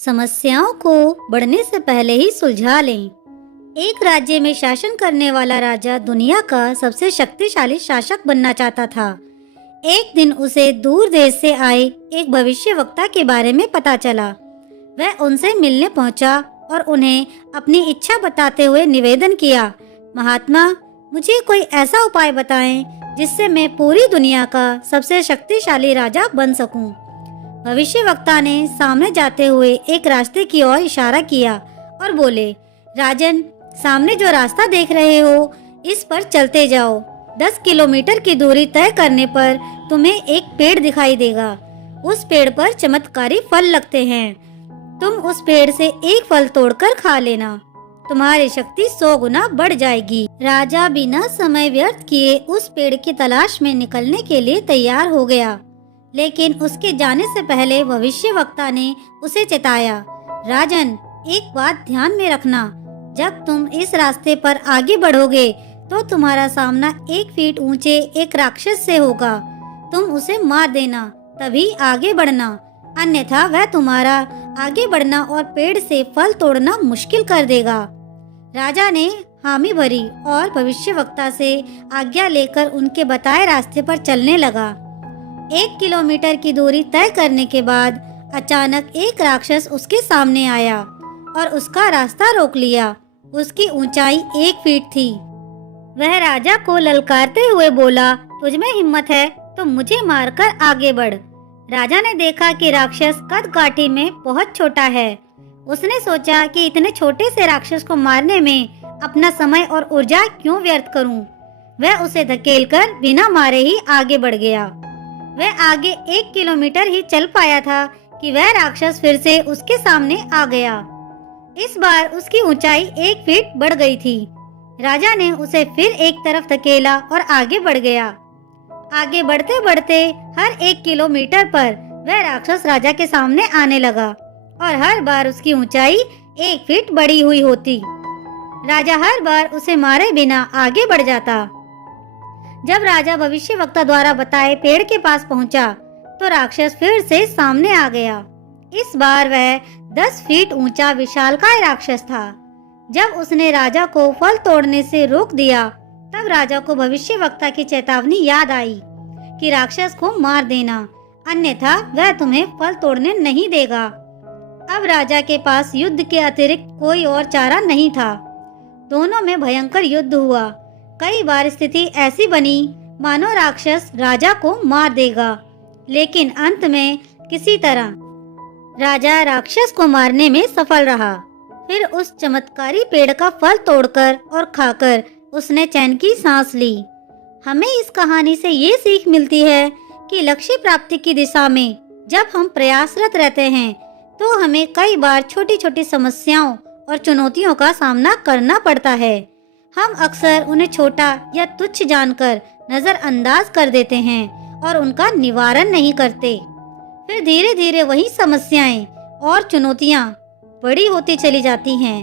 समस्याओं को बढ़ने से पहले ही सुलझा लें। एक राज्य में शासन करने वाला राजा दुनिया का सबसे शक्तिशाली शासक बनना चाहता था। एक दिन उसे दूर देश से आए एक भविष्यवक्ता के बारे में पता चला। वह उनसे मिलने पहुंचा और उन्हें अपनी इच्छा बताते हुए निवेदन किया, महात्मा, मुझे कोई ऐसा उपाय बताएं जिससे मैं पूरी दुनिया का सबसे शक्तिशाली राजा बन सकूं। भविष्यवक्ता ने सामने जाते हुए एक रास्ते की ओर इशारा किया और बोले, राजन, सामने जो रास्ता देख रहे हो इस पर चलते जाओ। 10 किलोमीटर की दूरी तय करने पर तुम्हें एक पेड़ दिखाई देगा। उस पेड़ पर चमत्कारी फल लगते हैं। तुम उस पेड़ से एक फल तोड़कर खा लेना, तुम्हारी शक्ति 100 गुना बढ़ जाएगी। राजा बिना समय व्यर्थ किए उस पेड़ की तलाश में निकलने के लिए तैयार हो गया, लेकिन उसके जाने से पहले भविष्यवक्ता ने उसे चेताया, राजन, एक बात ध्यान में रखना, जब तुम इस रास्ते पर आगे बढ़ोगे तो तुम्हारा सामना 1 फीट ऊंचे एक राक्षस से होगा। तुम उसे मार देना, तभी आगे बढ़ना, अन्यथा वह तुम्हारा आगे बढ़ना और पेड़ से फल तोड़ना मुश्किल कर देगा। राजा ने हामी भरी और भविष्यवक्ता से आज्ञा लेकर उनके बताए रास्ते पर चलने लगा। 1 किलोमीटर की दूरी तय करने के बाद अचानक एक राक्षस उसके सामने आया और उसका रास्ता रोक लिया। उसकी ऊंचाई 1 फीट थी। वह राजा को ललकारते हुए बोला, तुझमें हिम्मत है तो मुझे मारकर आगे बढ़। राजा ने देखा कि राक्षस कद काठी में बहुत छोटा है। उसने सोचा कि इतने छोटे से राक्षस को मारने में अपना समय और ऊर्जा क्यों व्यर्थ करूं। वह उसे धकेलकर बिना मारे ही आगे बढ़ गया। वह आगे 1 किलोमीटर ही चल पाया था कि वह राक्षस फिर से उसके सामने आ गया। इस बार उसकी ऊंचाई 1 फीट बढ़ गई थी। राजा ने उसे फिर एक तरफ धकेला और आगे बढ़ गया। आगे बढ़ते बढ़ते हर 1 किलोमीटर पर वह राक्षस राजा के सामने आने लगा और हर बार उसकी ऊंचाई 1 फीट बढ़ी हुई होती। राजा हर बार उसे मारे बिना आगे बढ़ जाता। जब राजा भविष्यवक्ता द्वारा बताए पेड़ के पास पहुंचा तो राक्षस फिर से सामने आ गया। इस बार वह 10 फीट ऊंचा विशालकाय राक्षस था। जब उसने राजा को फल तोड़ने से रोक दिया तब राजा को भविष्यवक्ता की चेतावनी याद आई कि राक्षस को मार देना, अन्यथा वह तुम्हें फल तोड़ने नहीं देगा। अब राजा के पास युद्ध के अतिरिक्त कोई और चारा नहीं था। दोनों में भयंकर युद्ध हुआ। कई बार स्थिति ऐसी बनी मानो राक्षस राजा को मार देगा, लेकिन अंत में किसी तरह राजा राक्षस को मारने में सफल रहा। फिर उस चमत्कारी पेड़ का फल तोड़कर और खाकर उसने चैन की सांस ली। हमें इस कहानी से ये सीख मिलती है कि लक्ष्य प्राप्ति की दिशा में जब हम प्रयासरत रहते हैं तो हमें कई बार छोटी छोटी समस्याओं और चुनौतियों का सामना करना पड़ता है। हम अक्सर उन्हें छोटा या तुच्छ जानकर नजरअंदाज कर देते हैं और उनका निवारण नहीं करते। फिर धीरे धीरे वही समस्याएं और चुनौतियां बड़ी होती चली जाती हैं।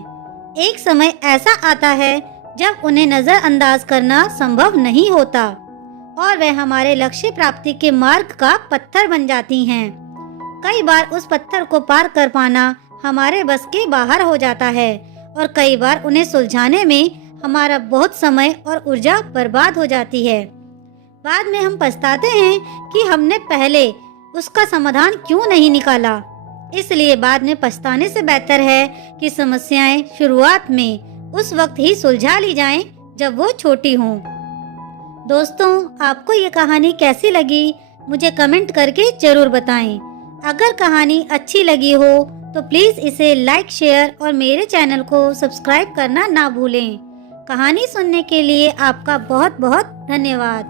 एक समय ऐसा आता है जब उन्हें नजरअंदाज करना संभव नहीं होता और वे हमारे लक्ष्य प्राप्ति के मार्ग का पत्थर बन जाती हैं। कई बार उस पत्थर को पार कर पाना हमारे बस के बाहर हो जाता है और कई बार उन्हें सुलझाने में हमारा बहुत समय और ऊर्जा बर्बाद हो जाती है। बाद में हम पछताते हैं कि हमने पहले उसका समाधान क्यों नहीं निकाला। इसलिए बाद में पछताने से बेहतर है कि समस्याएं शुरुआत में उस वक्त ही सुलझा ली जाएं जब वो छोटी हों। दोस्तों, आपको ये कहानी कैसी लगी मुझे कमेंट करके जरूर बताएं। अगर कहानी अच्छी लगी हो तो प्लीज इसे लाइक, शेयर और मेरे चैनल को सब्सक्राइब करना ना भूलें। कहानी सुनने के लिए आपका बहुत बहुत धन्यवाद।